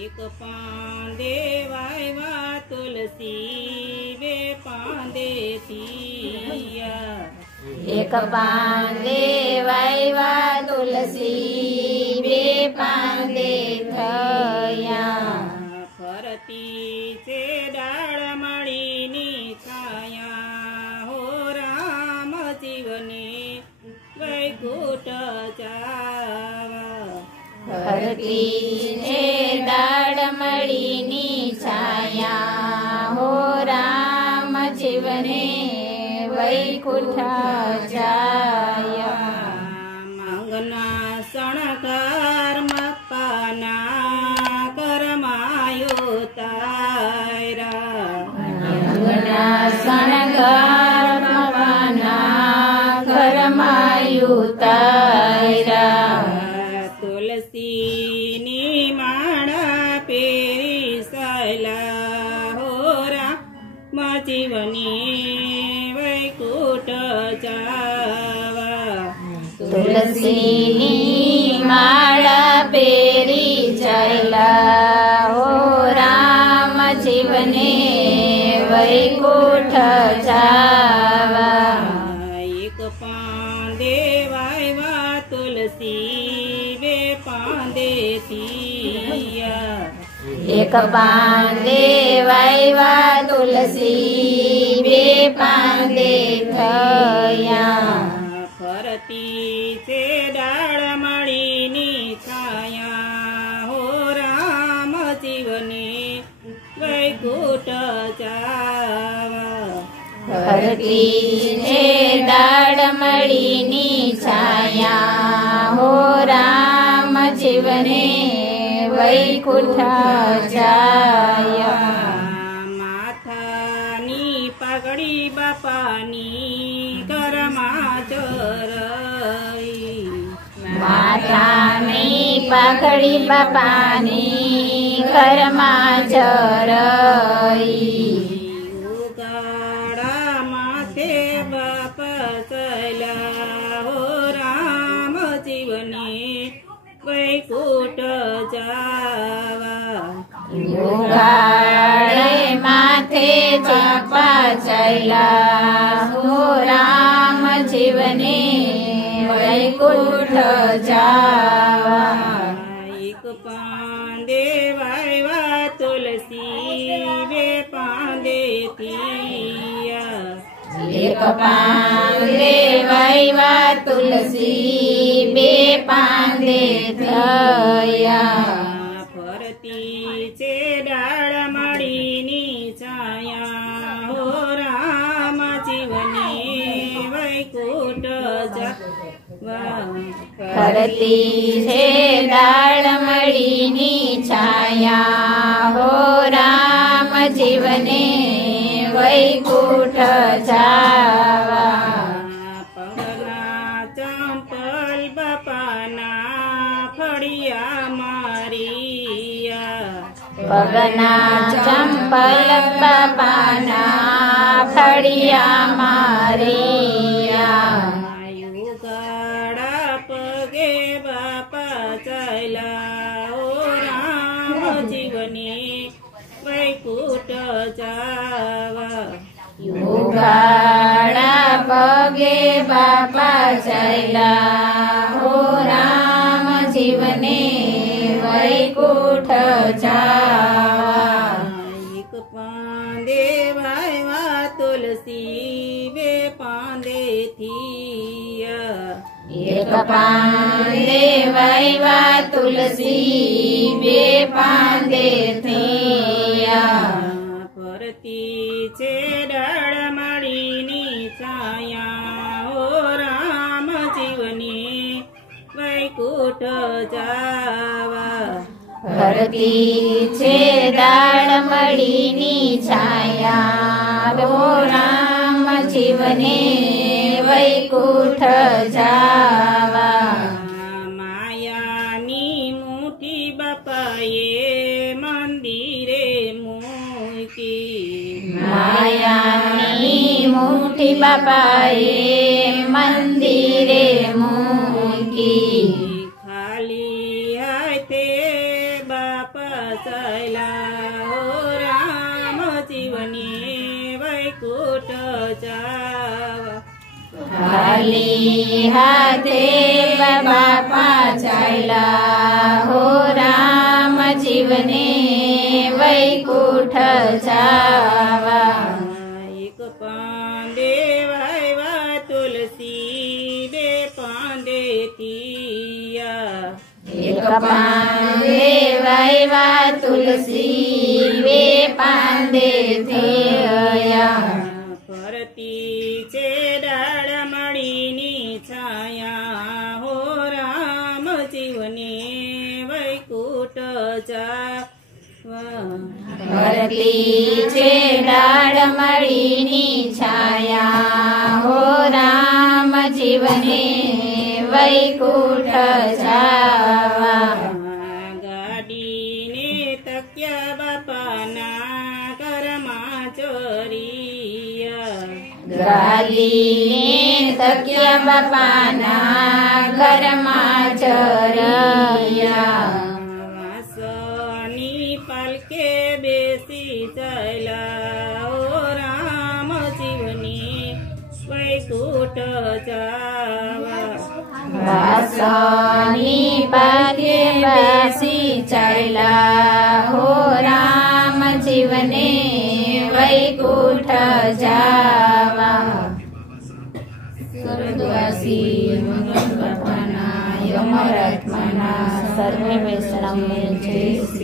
एक पांदे वायवा तुलसी वे पांदे थिया। एक पांदे वायवा तुलसी बे पांदे थया। फरती से डाळ मळीनी छाया हो राम जीवने वैकुंठ जावा। फरती से डाळ मळीनी छाया हो राम जीवने वैकुंठ जाया। मंगना सणकार मप्पाना करमायुतायरा। मंगना सणकार मप्पाना करमायुतायरा। तुलसी नी माळा पेरी सैला हो राम जीवनी वैकुंठ जावा। तुलसीनी माळा पेरी चैला हो राम जीवने वैकुंठ जावा। एक पांदे वायवा तुलसी वे पांदे थिया। एक पांदे वायवा तुलसी बे पांदे थया। फरती से डाळ मळीनी छाया हो राम जीवने वैकुंठ जावा। फरती से डाळ मळीनी छाया हो राम जीवने वैकुंठ जाया। माथानी पागडी बापानी करमाचरई। माथानी पाघडी बापानी करमाचरई। उगाडा माथे बाप चला हो राम जीवने वैकुंठ जावा। उगाडे माथे चापा चैला हो राम जीवने वैकुंठ जावा। एक पांदे वायवा तुलसी वे पांदे थिया। एक पांदे वायवा तुलसी बे पांदे थया। फरती से डाळ मळीनी छाया हो राम जीवने वैकुंठ जावा। फरती से डाळ मळीनी छाया हो राम जीवने वैकुंठ जावा। पंगना चंपल बापाना फड़िया मारिया। पगना चंपल बापाना फड़िया मारिया। युगाड़ा पगे बापा चला ओ राम जीवने वैकुंठ जावा। युगाड़ा पगे बापा चला हो राम जीवने वैकुंठ जावा। एक पांदे वायवा तुलसी वे पांदे थिया। एक पांदे वायवा तुलसी बे पांदे थिया। फरती से डाळ मळीनी छाया हो राम जीवने वैकुंठ जावा। फरती से डाळ मळीनी छाया हो राम जीवने वैकुंठ जावा। मायानी मोठी बापाये मंदिरे मोकी। मायानी मोठी बापाये मंदिरे मोकी। खाली हाय ते बापा ચાલ્યા હો રામ જીવને વૈકુંઠ જાવા ખાલી હાથે બાપા ચાલ્યા હો રામ જીવને વૈકુંઠ જાવા એક પાંદે વાયવા તુલસી બે પાંદે તિયા એક પાંદે વાયવા તુલસી બે પાંદે થયા ફરતી છે ડાળ મળીની છાયા હો રામ જીવને વૈકુંઠ જાવા ફરતી છે ડાળ મળીની છાયા હો રામ જીવને વૈકુંઠ જાવા ગાડીને તક્યા બાપાના ઘરમાં ચોરિયા ગાલીને તક્યા બાપાના ઘરમાં ચરિયા વાસની પાલકે બેસી ચાલ્યા ઓ રામ જીવની વૈકુંઠ જાવા વાસની પાકે બેસી ચાલ્યા હો રામ જીવને વૈકુંઠ જાવા સ્વર્ગવાસી મંગળ બાપાના યમરાત્માના સર્વે વૈષ્ણવને જય શ્રી